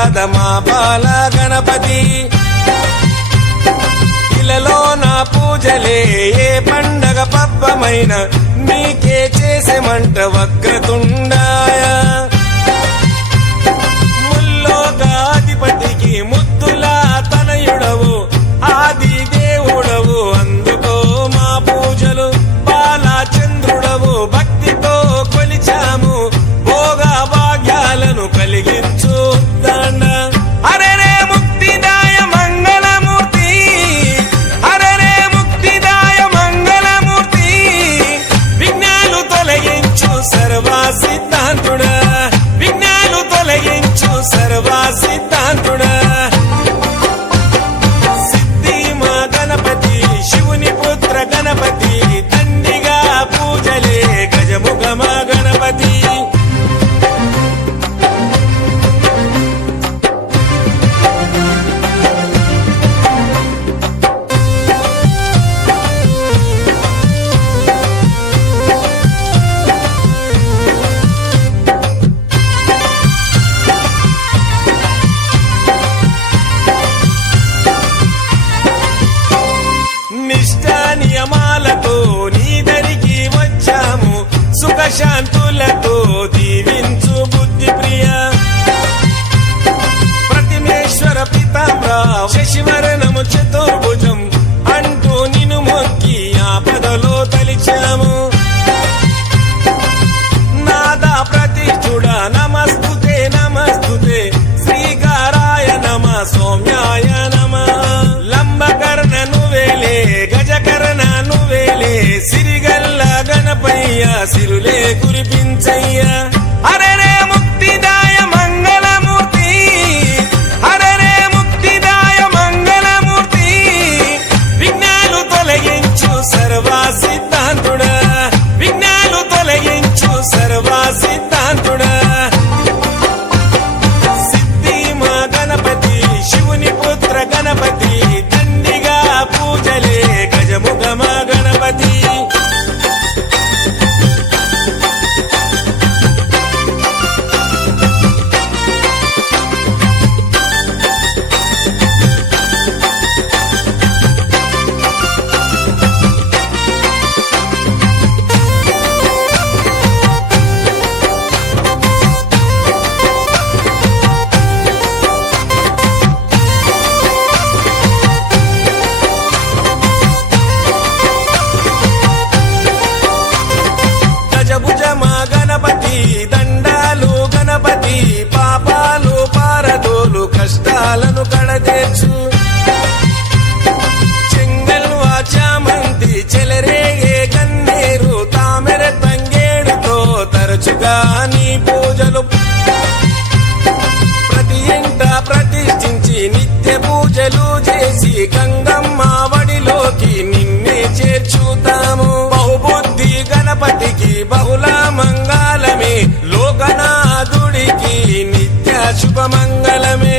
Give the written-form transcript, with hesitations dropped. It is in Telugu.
రాధ మా బాల గణపతి ఇలలో నా పూజలే ఏ పండగ పబ్బమైన నీకే చేసేమంట వక్రతుండాయ ముల్లోకాధిపతికి ముద్దులా తనయుడవు ఆది దేవుడవు అందుకో మా పూజలు బాలచంద్రుడవు భక్తితో కొలిచాము భోగ భాగ్యాలను కలిగించు దండ అరెరే ముక్తిదాయ మంగళమూర్తి అరెరే ముక్తిదాయ మంగళమూర్తి విఘ్నాలు తొలగించు సర్వ సిద్ధాంతుడా విఘ్నాలు తొలగించు సర్వ సిద్ధాంతుడా సిద్ధి మా గణపతి శివుని పుత్ర గణపతి దండిగా పూజలే గజముఖ మా గణపతి నిష్ఠా నియమాలతో నీ దరికి వచ్చాము సుఖశాంతులతో దీవించు బుద్ధి ప్రియ ప్రతిమేశ్వర పితాంబర శశివరణము చతుర్భుజం అంటూ నిన్ను మొక్కి ఆపదలో తలిచాము నాదా ప్రతిష్ఠుడ నమస్తుతే నమస్తుతే శ్రీకారాయ నమ సౌమ్యాయ నమ లంబకర్ణ నువ్వేలే గజకర్ణ నువ్వేలే సిరిగల్ల గణపయ్య సిరులే కురిపించయ్య అరెరే ముక్తిదాయ మంగళమూర్తి అరెరే ముక్తిదాయ మంగళమూర్తి విఘ్నాలు తొలగించు సర్వ సిద్ధాంతుడా విఘ్నాలు తొలగించు సర్వ సిద్ధాంతుడా సిద్ధి మా గణపతి శివుని పుత్ర గణపతి దండిగా పూజలే గజముఖ మా గణపతి గజభుజ మా గణపతి దండాలు గణపతి పాపాలు పారదోలు కష్టాలను కడతీర్చు చెంగల్వా చామంతి చెలరేగే గన్నేరు తామెర తంగేడుతో తరచుగా నీ పూజలు ప్రతి ఇంట ప్రతిష్ఠించి నిత్య పూజలు చేసి గంగమ్మ వడిలోకి నిన్నే చేర్చుతాము బహుబుద్ధి గణపతికి బహుళ మంగళమే లోకనాథుడికి నిత్య శుభమంగళమే